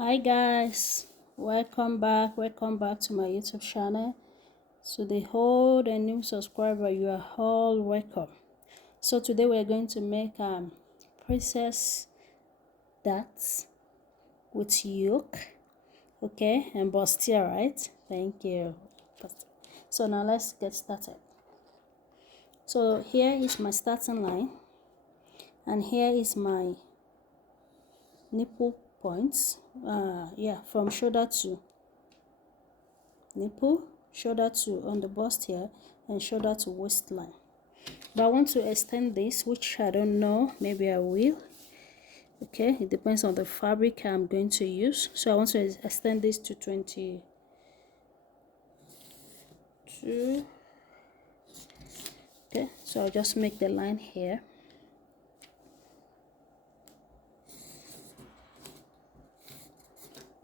Hi guys, welcome back to my YouTube channel. So the old and new subscriber, you are all welcome. So today we are going to make princess darts with yoke, okay, and bustier, right? Thank you. So now let's get started. So here is my starting line, and here is my nipple points. From shoulder to nipple, shoulder to on the bust here, and shoulder to waistline. But I want to extend this, which I don't know, maybe I will. Okay, it depends on the fabric I'm going to use. So I want to extend this to 22. Okay, so I'll just make the line here.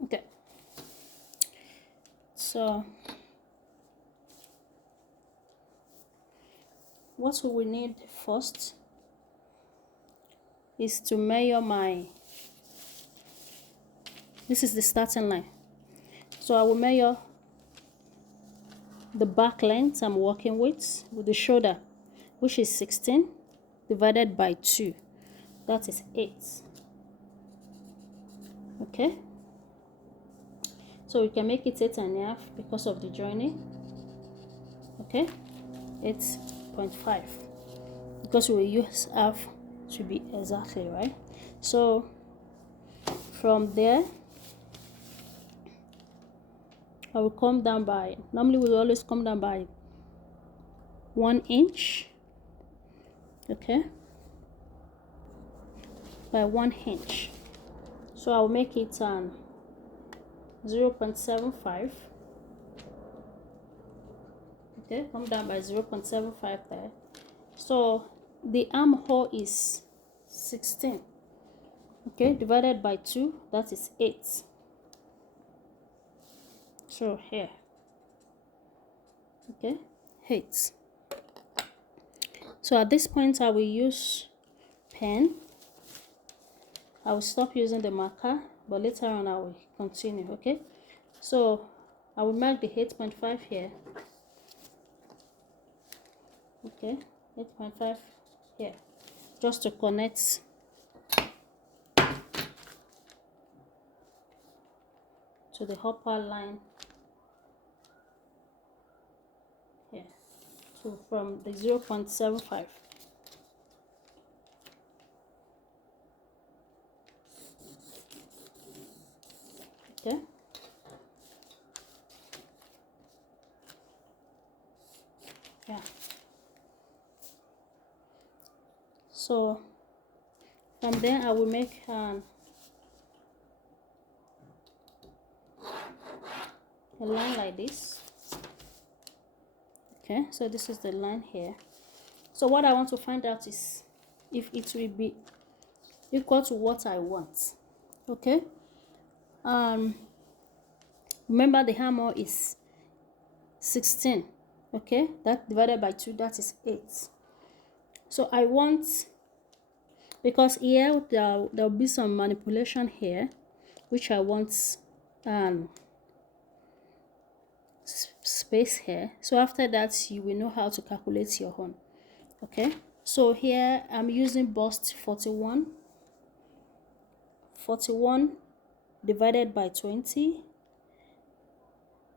Okay, so what we will need first is to measure this is the starting line. So I will measure the back length I'm working with the shoulder, which is 16 divided by 2, that is 8. Okay, so we can make it 8.5 because of the joining. Okay, 8.5 because we will use half to be exactly right. So from there I will come down by, normally we always come down by 1 inch. Okay, by 1 inch. So I'll make it 0.75. Okay, come down by 0.75 there. So the armhole is 16. Okay, divided by 2, that is 8. So here, okay, 8. So at this point I will use pen. I will stop using the marker, but later on I will continue. Okay, so I will mark the 8.5 here. Okay, 8.5 here, just to connect to the upper line here, so from the 0.75. Okay, yeah, so from there I will make a line like this. Okay, so this is the line here. So what I want to find out is if it will be equal to what I want. Okay, remember the hammer is 16. Okay, that divided by 2, that is 8. So I want, because here there'll be some manipulation here, which I want space here. So after that you will know how to calculate your own. Okay, so here I'm using bust 41 divided by 20.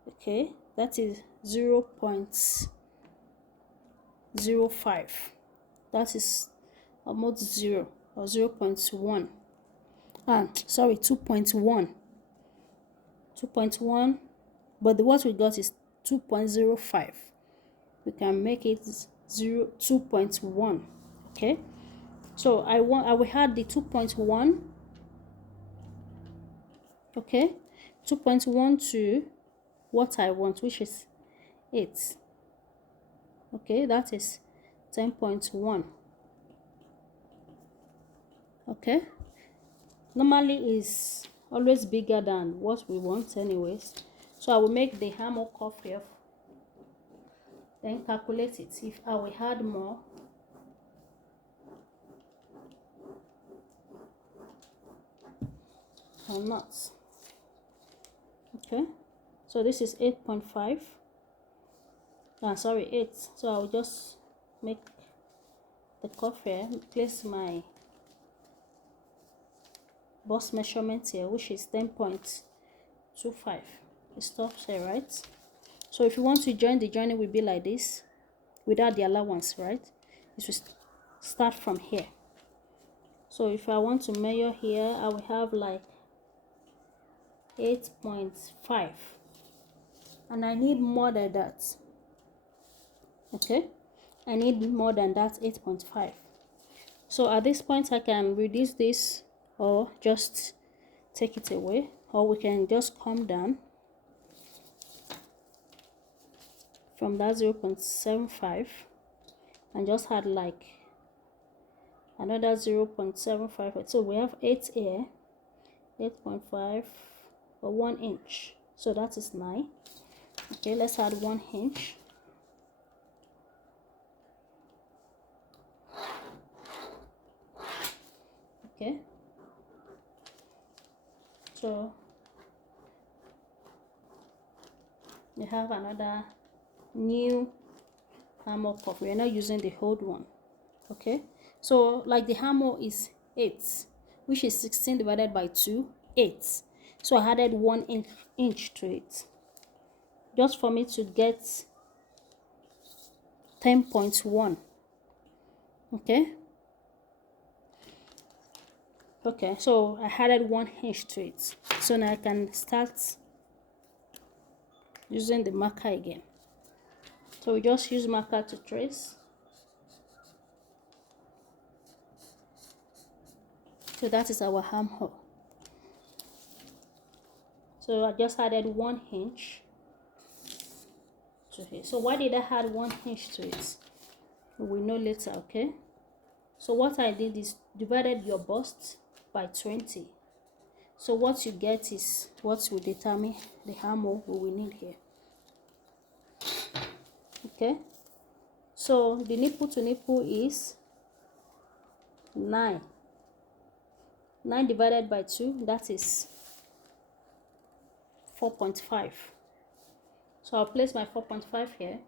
Okay, that is 0.05. that is almost 0 or 0.1. Sorry, 2.1, but what we got is 2.05. we can make it 2.1. Okay, so I will add the 2.1. okay, 2.1 to what I want, which is 8. okay, that is 10.1. okay, normally is always bigger than what we want anyways. So I will make the hammer curve here, then calculate it if I will add more or not. Okay, so this is 8.5. Sorry, 8. So I'll just make the cuff here, place my bust measurement here, which is 10.25. It stops here, right? So if you want to join, the joining will be like this without the allowance, right? It will start from here. So if I want to measure here, I will have like 8.5, and I need more than that. Okay, I need more than that 8.5. So at this point I can reduce this or just take it away, or we can just come down from that 0.75 and just add like another 0.75. So we have 8 here, 8.5 or 1 inch, so that is 9. Okay, let's add 1 inch. Okay, so you have another new hammer cuff. We are not using the old one. Okay, so like the hammer is 8, which is 16 divided by 2, 8. So I added 1 inch to it just for me to get 10.1. Okay, so I added 1 inch to it. So now I can start using the marker again. So we just use marker to trace. So that is our armhole. So I just added 1 inch to it. So why did I add 1 inch to it? We will know later. Okay, so what I did is divided your bust by 20. So what you get is what will determine the armhole we will need here. Okay, so the nipple to nipple is 9. 9 divided by 2, that is 4.5. So I'll place my 4.5 here,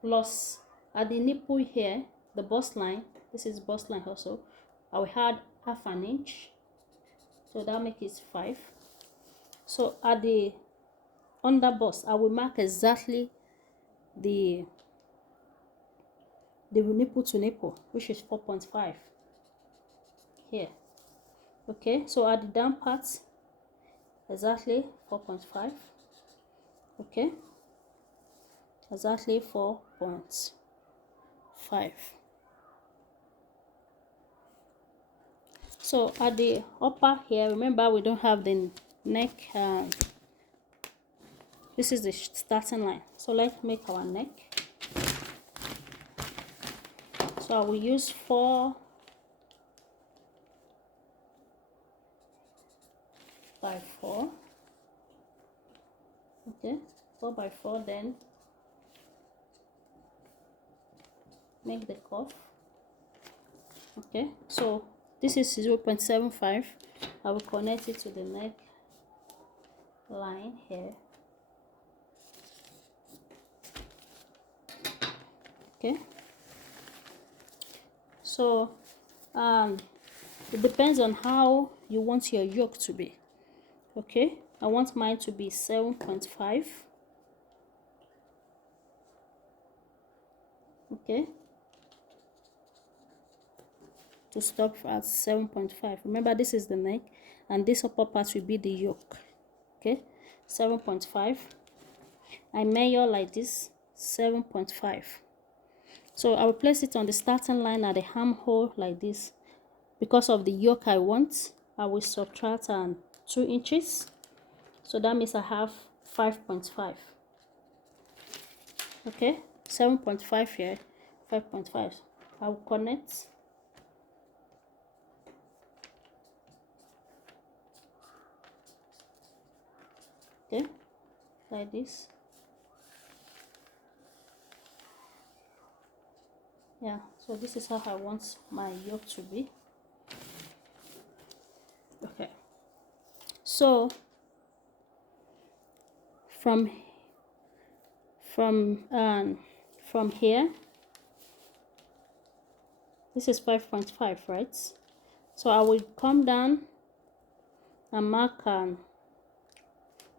plus at the nipple here, the bust line, this is bust line also, I will add half an inch, so that makes it 5. So at the under bust, I will mark exactly the nipple to nipple, which is 4.5 here. Okay, so at the down part, exactly 4.5. Okay, exactly 4.5. So at the upper here, remember we don't have the neck. This is the starting line. So let's make our neck. So I will use 4 by 4. Okay, 4 by 4, then make the cuff. Okay, so this is 0.75. I will connect it to the neck line here. Okay, so it depends on how you want your yoke to be. Okay, I want mine to be 7.5. Okay, to stop at 7.5. Remember, this is the neck and this upper part will be the yoke. Okay, 7.5. I measure like this, 7.5. So I will place it on the starting line at the armhole like this. Because of the yoke I want, I will subtract 2 inches. So that means I have 5.5. Okay, 7.5 here, 5.5. I will connect. Okay, like this. Yeah, so this is how I want my yoke to be. Okay, so from here, this is 5.5, right? So I will come down and mark,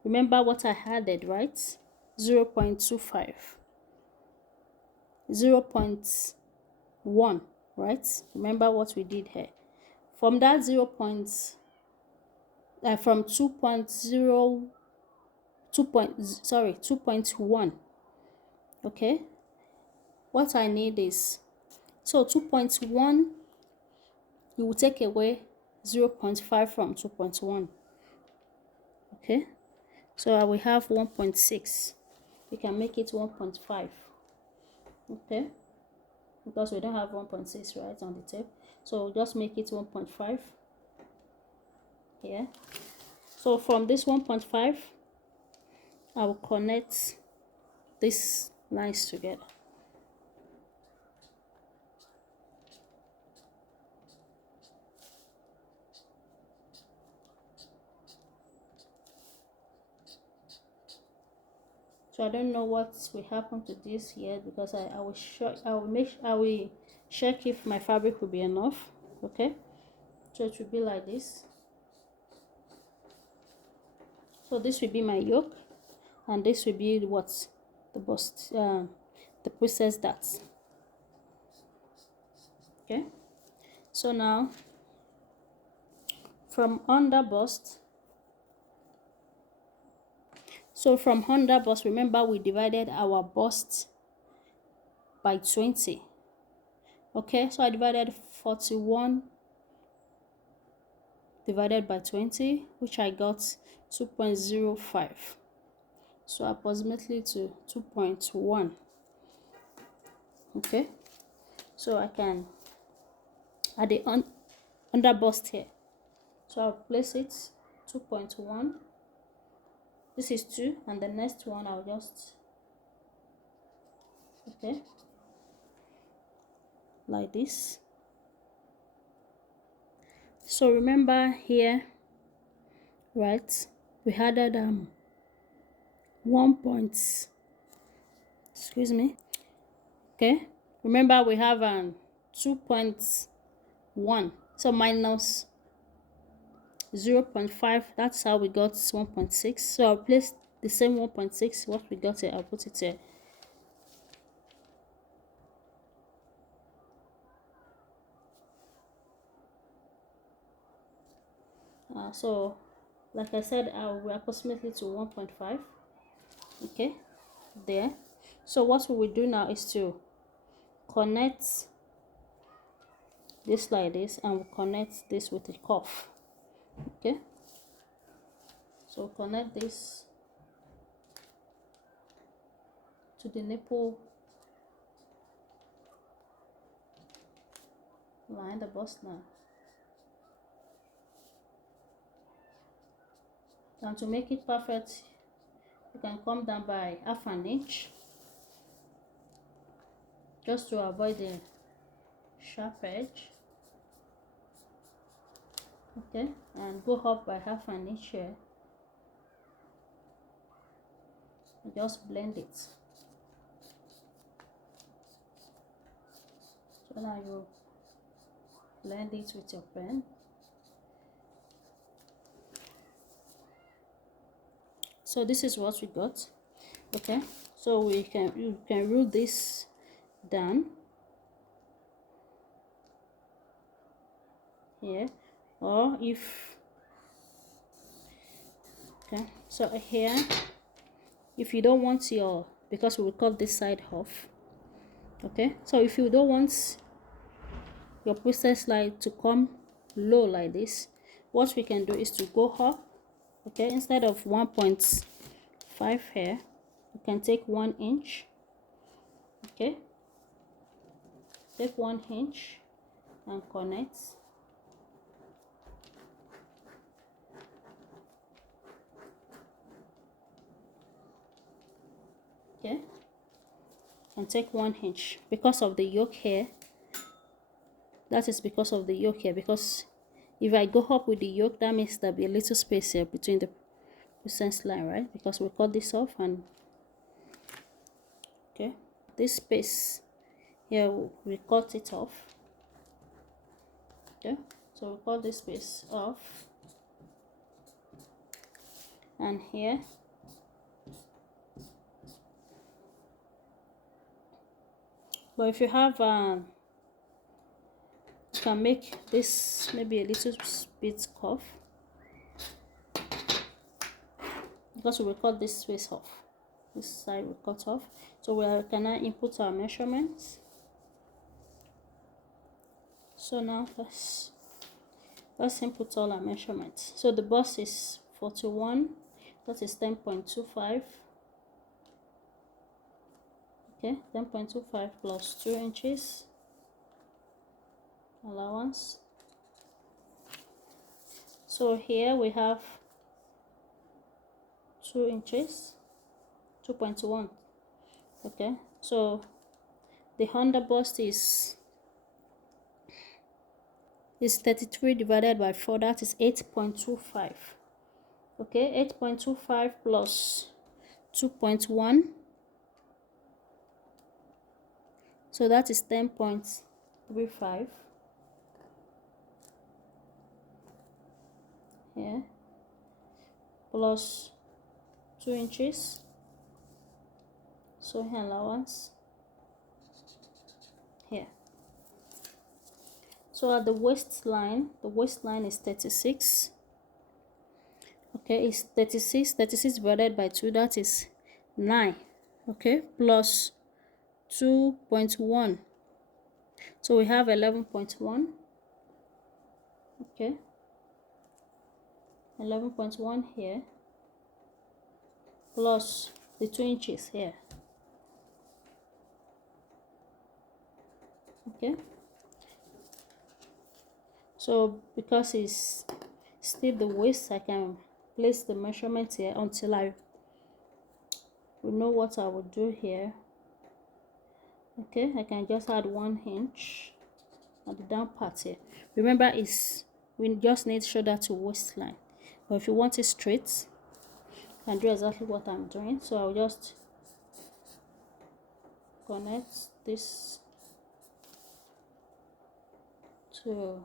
remember what I added, right? 0.25, 0.1, right? Remember what we did here. From that from 2.1, okay? What I need is, so 2.1, you will take away 0.5 from 2.1, okay? So I will have 1.6. We can make it 1.5, okay? Because we don't have 1.6 right on the tape, so we'll just make it 1.5 here. So from this 1.5, I will connect these lines together. So I don't know what will happen to this here, because I will check if my fabric will be enough, okay? So it will be like this. So this will be my yoke, and this will be what the princess darts. Okay, so now from under bust, remember we divided our bust by 20. Okay, so I divided 41 divided by 20, which I got 2.05. So approximately to 2.1. Okay, so I can add the under bust here. So I'll place it 2.1. This is 2, and the next one I'll just, okay, like this. So remember here, right, we added 1 point, excuse me, okay, remember we have 2.1, so minus 0.5, that's how we got 1.6. so I'll place the same 1.6 what we got here, I'll put it here. So like I said, I'll approximately to 1.5, okay, there. So what we will do now is to connect this like this, and we'll connect this with a cuff, okay? So connect this to the nipple line, the bust line. And to make it perfect, you can come down by 1/2 inch, just to avoid the sharp edge, okay, and go up by 1/2 inch here, and just blend it. So now you blend it with your pen. So this is what we got, okay? So you can rule this down here, or if, okay, so here, if you don't want your, because we will cut this side off, okay, so if you don't want your princess line to come low like this, what we can do is to go up, okay, instead of 1.5 here, you can take 1 inch, okay, take 1 inch and connect, okay, and take 1 inch because of the yoke here. That is because of the yoke here, because if I go up with the yoke, that means there'll be a little space here between the sense line, right? Because we cut this off, and okay, this space here we cut it off. Okay, so we cut this space off, and here but if you have you can make this maybe a little bit curve, because we will cut this space off, this side we cut off. So we can now input our measurements. So now let's input all our measurements. So the bust is 41, that is 10.25. okay, 10.25 plus 2 inches allowance. So here we have 2 inches, 2.1. okay, so the under bust is 33 divided by 4, that is 8.25. okay, 8.25 plus 2.1, so that is 10.35 here, plus 2 inches, sewing allowance here. So at the waistline is 36. okay, it's 36 divided by 2, that is 9. okay, plus 2.1, so we have 11.1. okay, 11.1 here, plus the 2 inches here. okay, so because it's still the waist, I can place the measurement here until I will know what I will do here. okay, I can just add 1 inch at the down part here. Remember, we just need shoulder to waistline, but if you want it straight, you can do exactly what I'm doing. So I'll just connect this to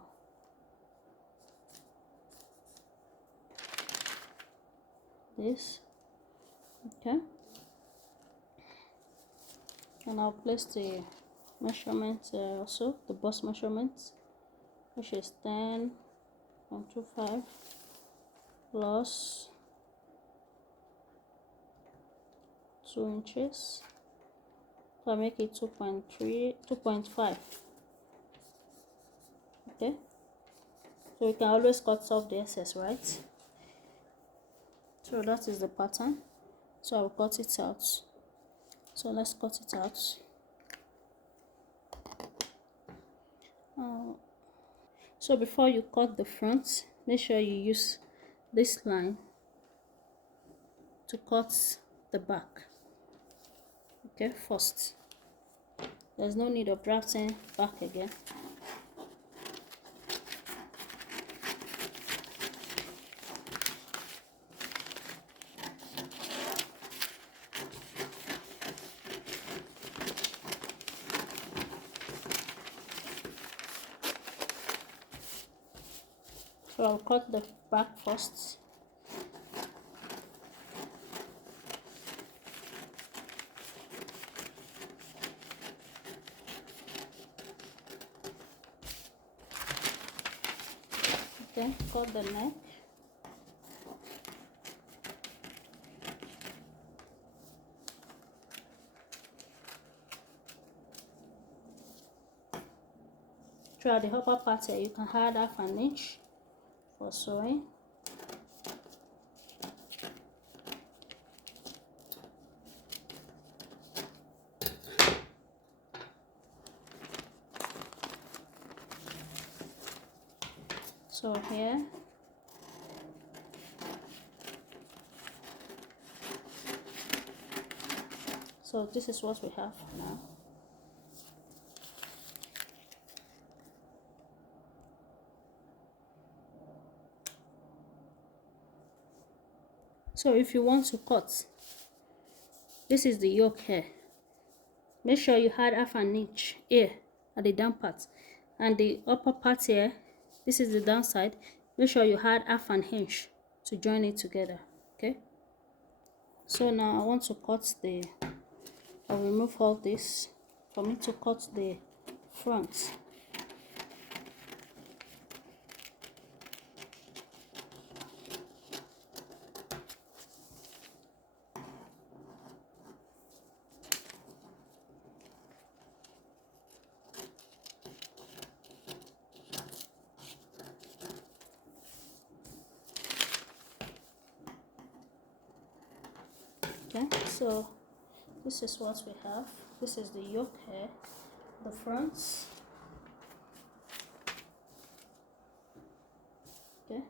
this. okay, and I'll place the measurement also, the bust measurement, which is 10.25 plus 2 inches, so I make it 2.5. okay, so we can always cut off the excess, right? So that is the pattern, so I'll cut it out. So let's cut it out. So before you cut the front, make sure you use this line to cut the back. okay, first, there's no need of drafting back again. So I'll cut the back first. okay, cut the neck. Throughout the upper part here, you can add half an inch for sewing. So here, so this is what we have now. So if you want to cut, this is the yoke here. Make sure you add half an inch here at the down part, and the upper part here, this is the downside. Make sure you add half an inch to join it together. Okay, so now I want to cut I'll remove all this for me to cut the front. Okay, so this is what we have. This is the yoke here, the fronts. Okay,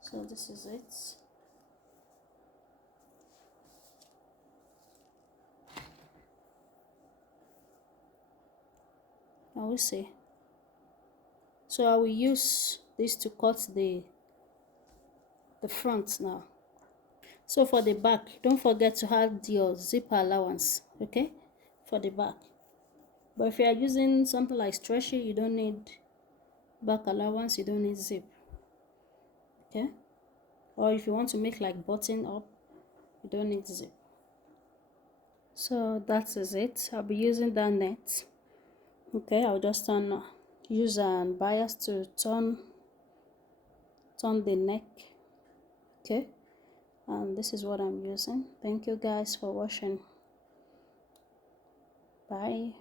so this is it. Now we see. So I will use this to cut the front now. So for the back, don't forget to add your zipper allowance, okay, for the back. But if you are using something like stretchy, you don't need back allowance, you don't need zip, okay. Or if you want to make like button up, you don't need zip. So that is it. I'll be using that net. Okay, I'll just use an bias to turn the neck. Okay, and this is what I'm using. Thank you guys for watching. Bye.